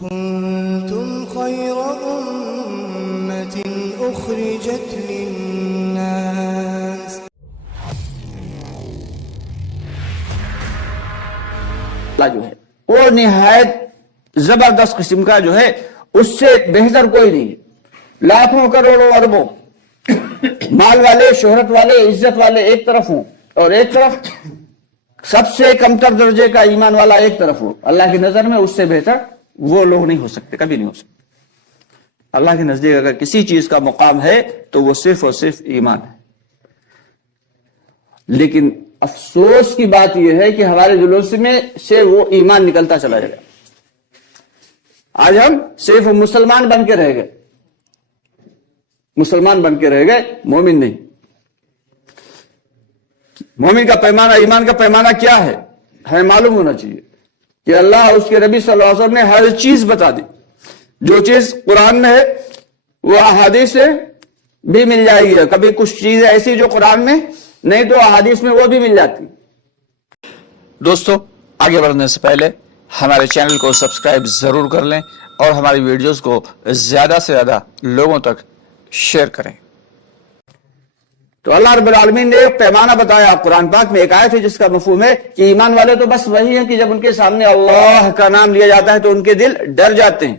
كنتم خير أمة أخرجت للناس جو ہے وہ نہایت زبردست قسم کا جو ہے اس سے بہتر کوئی نہیں. لاکھوں کروڑوں اربوں مال والے، شہرت والے، عزت والے ایک طرف ہوں اور ایک طرف سب سے کمتر درجے کا ایمان والا ایک طرف ہو، اللہ کی نظر میں اس سے بہتر وہ لوگ نہیں ہو سکتے، کبھی نہیں ہو سکتے. اللہ کے نزدیک اگر کسی چیز کا مقام ہے تو وہ صرف اور صرف ایمان ہے. لیکن افسوس کی بات یہ ہے کہ ہمارے دلوں میں سے وہ ایمان نکلتا چلا جائے. آج ہم صرف مسلمان بن کے رہ گئے، مسلمان بن کے رہ گئے، مومن نہیں. مومن کا پیمانہ، ایمان کا پیمانہ کیا ہے ہمیں معلوم ہونا چاہیے کہ اللہ اس کے نبی صلی اللہ علیہ وسلم نے ہر چیز بتا دی. جو چیز قرآن میں ہے وہ احادیث سے بھی مل جائے گی. کبھی کچھ چیز ایسی جو قرآن میں نہیں تو احادیث میں وہ بھی مل جاتی. دوستو، آگے بڑھنے سے پہلے ہمارے چینل کو سبسکرائب ضرور کر لیں اور ہماری ویڈیوز کو زیادہ سے زیادہ لوگوں تک شیئر کریں. تو اللہ رب العالمین نے ایک پیمانہ بتایا قرآن پاک میں. ایک آیت ہے جس کا مفہوم ہے کہ ایمان والے تو بس وہی ہیں کہ جب ان کے سامنے اللہ کا نام لیا جاتا ہے تو ان کے دل ڈر جاتے ہیں،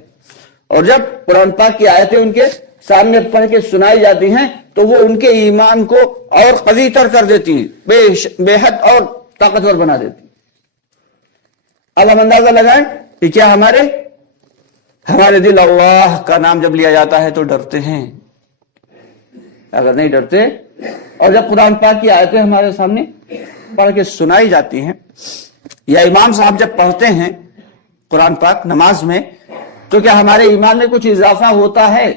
اور جب قرآن پاک کی آیتیں ان کے سامنے پڑھ کے سنائی جاتی ہیں تو وہ ان کے ایمان کو اور قوی تر کر دیتی ہیں، بے حد اور طاقتور بنا دیتی ہیں. اب ہم اندازہ لگائیں کہ کیا ہمارے دل اللہ کا نام جب لیا جاتا ہے تو ڈرتے ہیں؟ اگر نہیں ڈرتے، اور جب قرآن پاک کی آیتیں ہمارے سامنے پڑھ کے سنائی جاتی ہیں یا امام صاحب جب پڑھتے ہیں قرآن پاک نماز میں، تو کیا ہمارے ایمان میں کچھ اضافہ ہوتا ہے؟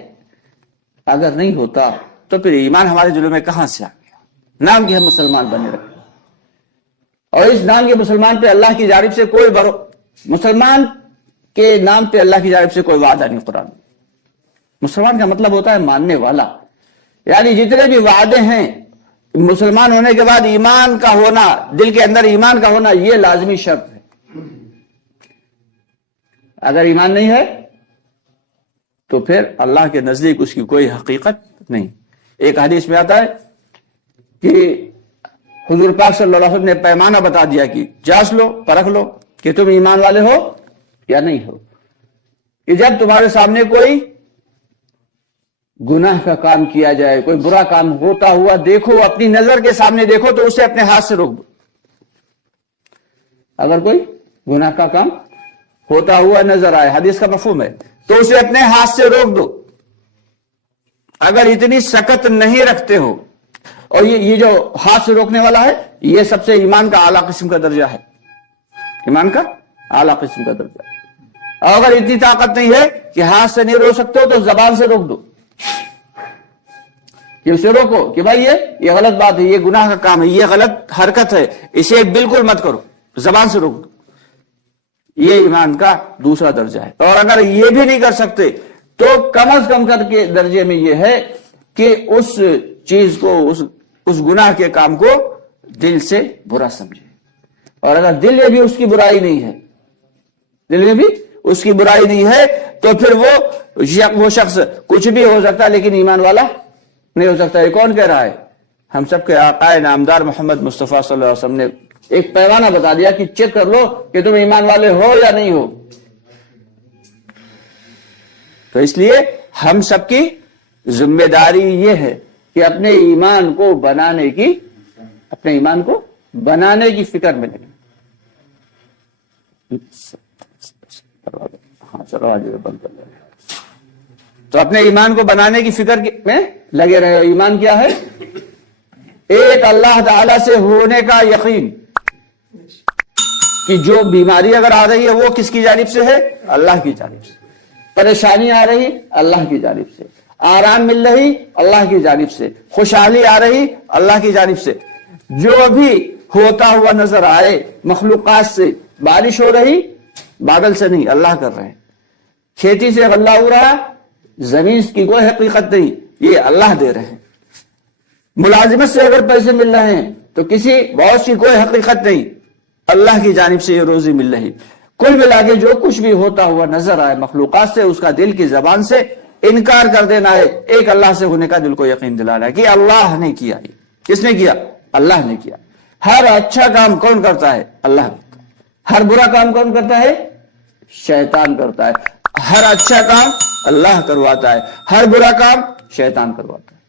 اگر نہیں ہوتا تو پھر ایمان ہمارے دلوں میں کہاں سے آ گیا؟ نام کے ہم مسلمان بنے رکھے، اور اس نام کے مسلمان پہ اللہ کی جانب سے کوئی مسلمان کے نام پہ اللہ کی جانب سے کوئی وعدہ نہیں. قرآن مسلمان کا مطلب ہوتا ہے ماننے والا، یعنی جتنے بھی وعدے ہیں مسلمان ہونے کے بعد ایمان کا ہونا، دل کے اندر ایمان کا ہونا، یہ لازمی شرط ہے. اگر ایمان نہیں ہے تو پھر اللہ کے نزدیک اس کی کوئی حقیقت نہیں. ایک حدیث میں آتا ہے کہ حضور پاک صلی اللہ علیہ وسلم نے پیمانہ بتا دیا کہ جانچ لو، پرکھ لو کہ تم ایمان والے ہو یا نہیں ہو، کہ جب تمہارے سامنے کوئی گناہ کا کام کیا جائے، کوئی برا کام ہوتا ہوا دیکھو، اپنی نظر کے سامنے دیکھو تو اسے اپنے ہاتھ سے روک دو. اگر کوئی گناہ کا کام ہوتا ہوا نظر آئے، حدیث کا مفہوم ہے، تو اسے اپنے ہاتھ سے روک دو. اگر اتنی سخت نہیں رکھتے ہو، اور یہ جو ہاتھ سے روکنے والا ہے یہ سب سے ایمان کا اعلیٰ قسم کا درجہ ہے، ایمان کا اعلیٰ قسم کا درجہ. اور اگر اتنی طاقت نہیں ہے کہ ہاتھ سے نہیں روک سکتے ہو تو زبان سے روک دو، کہ اسے روکو کہ بھائی یہ غلط بات ہے، یہ گناہ کا کام ہے، یہ غلط حرکت ہے، اسے بالکل مت کرو، زبان سے روک دو. یہ ایمان کا دوسرا درجہ ہے. اور اگر یہ بھی نہیں کر سکتے تو کم از کم کر کے درجے میں یہ ہے کہ اس چیز کو، اس گناہ کے کام کو دل سے برا سمجھے. اور اگر دل میں بھی اس کی برائی نہیں ہے، دل میں بھی اس کی برائی نہیں ہے تو پھر وہ شخص کچھ بھی ہو سکتا ہے لیکن ایمان والا نہیں ہو سکتا. یہ کون کہہ رہا ہے؟ ہم سب کے آقا نامدار محمد مصطفیٰ صلی اللہ علیہ وسلم نے ایک پیمانہ بتا دیا کہ چیک کر لو کہ تم ایمان والے ہو یا نہیں ہو. تو اس لیے ہم سب کی ذمہ داری یہ ہے کہ اپنے ایمان کو بنانے کی فکر میں لگیں. چلو آج بند کر لیں. تو اپنے ایمان کو بنانے کی فکر میں لگے رہے. ایمان کیا ہے؟ ایک اللہ تعالی سے ہونے کا یقین کہ جو بیماری اگر آ رہی ہے وہ کس کی جانب سے ہے؟ اللہ کی جانب سے. پریشانی آ رہی اللہ کی جانب سے، آرام مل رہی اللہ کی جانب سے، خوشحالی آ رہی اللہ کی جانب سے. جو بھی ہوتا ہوا نظر آئے مخلوقات سے، بارش ہو رہی بادل سے نہیں، اللہ کر رہے ہیں. کھیتی سے غلہ ہو رہا، زمین کی کوئی حقیقت نہیں، یہ اللہ دے رہے ہیں. ملازمت سے اگر پیسے مل رہے ہیں تو کسی باس کی کوئی حقیقت نہیں، اللہ کی جانب سے یہ روزی مل رہی. کل ملا کے جو کچھ بھی ہوتا ہوا نظر آئے مخلوقات سے، اس کا دل کی زبان سے انکار کر دینا ہے، ایک اللہ سے ہونے کا دل کو یقین دلانا ہے کہ اللہ نے کیا۔ کس نے کیا؟ اللہ نے کیا۔ ہر اچھا کام کون کرتا ہے؟ اللہ کرتا ہے۔ ہر برا کام کون کرتا ہے؟ شیطان کرتا ہے۔ ہر اچھا کام اللہ کرواتا ہے، ہر برا کام شیطان کرواتا ہے۔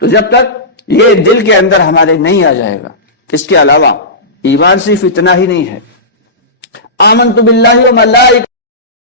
تو جب تک یہ دل کے اندر ہمارے نہیں آ جائے گا، اس کے علاوہ ایمان صرف اتنا ہی نہیں ہے، آمنت باللہ و ملائکہ